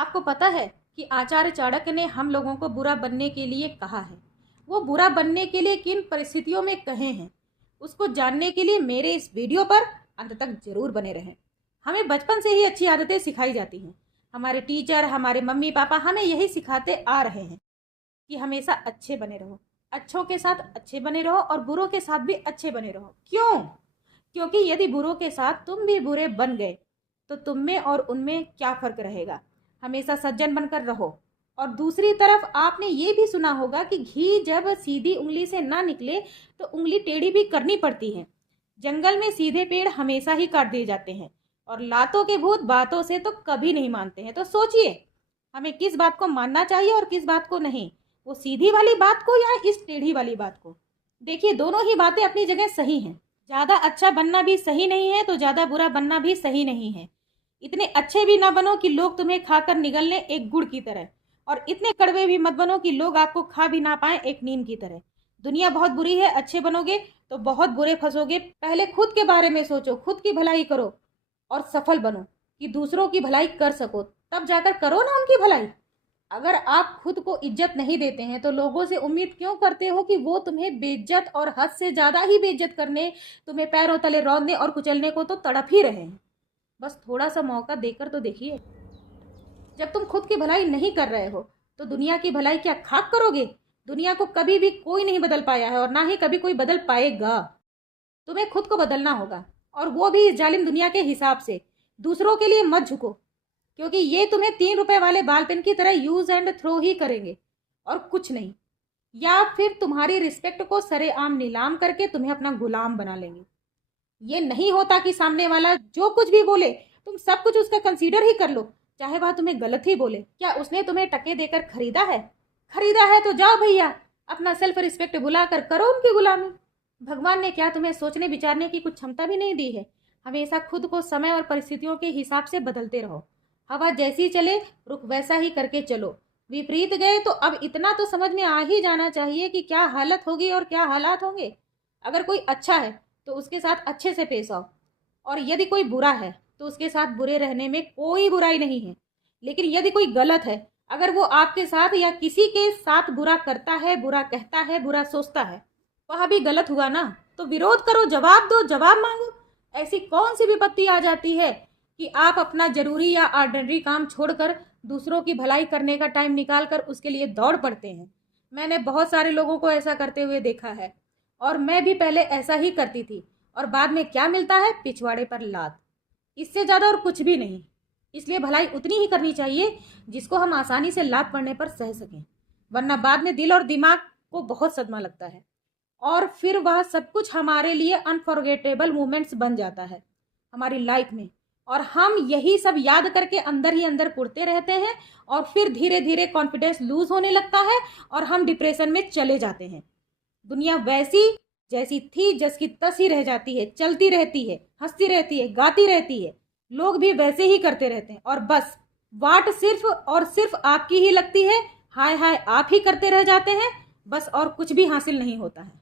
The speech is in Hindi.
आपको पता है कि आचार्य चाणक्य ने हम लोगों को बुरा बनने के लिए कहा है। वो बुरा बनने के लिए किन परिस्थितियों में कहे हैं, उसको जानने के लिए मेरे इस वीडियो पर अंत तक जरूर बने रहें। हमें बचपन से ही अच्छी आदतें सिखाई जाती हैं। हमारे टीचर, हमारे मम्मी पापा हमें यही सिखाते आ रहे हैं कि हमेशा अच्छे बने रहो, अच्छों के साथ अच्छे बने रहो और बुरों के साथ भी अच्छे बने रहो। क्यों? क्योंकि यदि बुरों के साथ तुम भी बुरे बन गए तो तुम में और उनमें क्या फर्क रहेगा। हमेशा सज्जन बनकर रहो। और दूसरी तरफ आपने ये भी सुना होगा कि घी जब सीधी उंगली से ना निकले तो उंगली टेढ़ी भी करनी पड़ती है। जंगल में सीधे पेड़ हमेशा ही काट दिए जाते हैं और लातों के भूत बातों से तो कभी नहीं मानते हैं। तो सोचिए, हमें किस बात को मानना चाहिए और किस बात को नहीं। वो सीधी वाली बात को या इस टेढ़ी वाली बात को। देखिए, दोनों ही बातें अपनी जगह सही हैं। ज़्यादा अच्छा बनना भी सही नहीं है तो ज़्यादा बुरा बनना भी सही नहीं है। इतने अच्छे भी ना बनो कि लोग तुम्हें खाकर निगल लें एक गुड़ की तरह, और इतने कड़वे भी मत बनो कि लोग आपको खा भी ना पाए एक नीम की तरह। दुनिया बहुत बुरी है, अच्छे बनोगे तो बहुत बुरे फंसोगे। पहले खुद के बारे में सोचो, खुद की भलाई करो और सफल बनो कि दूसरों की भलाई कर सको, तब जाकर करो ना उनकी भलाई। अगर आप खुद को इज्जत नहीं देते हैं तो लोगों से उम्मीद क्यों करते हो कि वो तुम्हें बेइज्जत और हद से ज़्यादा ही बेइज्जत करने, तुम्हें पैरों तले रौंदने और कुचलने को तो तड़प ही रहे हैं। बस थोड़ा सा मौका देकर तो देखिए। जब तुम खुद की भलाई नहीं कर रहे हो तो दुनिया की भलाई क्या खाक करोगे? दुनिया को कभी भी कोई नहीं बदल पाया है और ना ही कभी कोई बदल पाएगा। तुम्हें खुद को बदलना होगा, और वो भी इस जालिम दुनिया के हिसाब से। दूसरों के लिए मत झुको, क्योंकि ये तुम्हें 3 रुपए वाले बाल पेन की तरह यूज एंड थ्रो ही करेंगे और कुछ नहीं। या फिर तुम्हारी रिस्पेक्ट को सरेआम नीलाम करके तुम्हें अपना गुलाम बना लेंगे। ये नहीं होता कि सामने वाला जो कुछ भी बोले तुम सब कुछ उसका कंसीडर ही कर लो, चाहे वह तुम्हें गलत ही बोले। क्या उसने तुम्हें टके देकर खरीदा है? खरीदा है तो जाओ भैया, अपना सेल्फ रिस्पेक्ट भुलाकर करो उनकी गुलामी। भगवान ने क्या तुम्हें सोचने विचारने की कुछ क्षमता भी नहीं दी है? हमेशा खुद को समय और परिस्थितियों के हिसाब से बदलते रहो। हवा जैसी चले रुख वैसा ही करके चलो। विपरीत गए तो अब इतना तो समझ में आ ही जाना चाहिए कि क्या हालत होगी और क्या हालात होंगे। अगर कोई अच्छा है तो उसके साथ अच्छे से पेश आओ, और यदि कोई बुरा है तो उसके साथ बुरे रहने में कोई बुराई नहीं है। लेकिन यदि कोई गलत है, अगर वो आपके साथ या किसी के साथ बुरा करता है, बुरा कहता है, बुरा सोचता है, वह भी गलत हुआ ना, तो विरोध करो, जवाब दो, जवाब मांगो। ऐसी कौन सी विपत्ति आ जाती है कि आप अपना जरूरी या ऑर्डिनरी काम छोड़कर दूसरों की भलाई करने का टाइम निकालकर उसके लिए दौड़ पड़ते हैं। मैंने बहुत सारे लोगों को ऐसा करते हुए देखा है, और मैं भी पहले ऐसा ही करती थी। और बाद में क्या मिलता है? पिछवाड़े पर लात। इससे ज़्यादा और कुछ भी नहीं। इसलिए भलाई उतनी ही करनी चाहिए जिसको हम आसानी से लात पड़ने पर सह सकें, वरना बाद में दिल और दिमाग को बहुत सदमा लगता है और फिर वह सब कुछ हमारे लिए अनफॉरगेटेबल मोमेंट्स बन जाता है हमारी लाइफ में। और हम यही सब याद करके अंदर ही अंदर कुढ़ते रहते हैं, और फिर धीरे धीरे कॉन्फिडेंस लूज होने लगता है और हम डिप्रेशन में चले जाते हैं। दुनिया वैसी जैसी थी जस की तस ही रह जाती है, चलती रहती है, हंसती रहती है, गाती रहती है। लोग भी वैसे ही करते रहते हैं, और बस वाट सिर्फ और सिर्फ आपकी ही लगती है। हाय हाय आप ही करते रह जाते हैं बस, और कुछ भी हासिल नहीं होता है।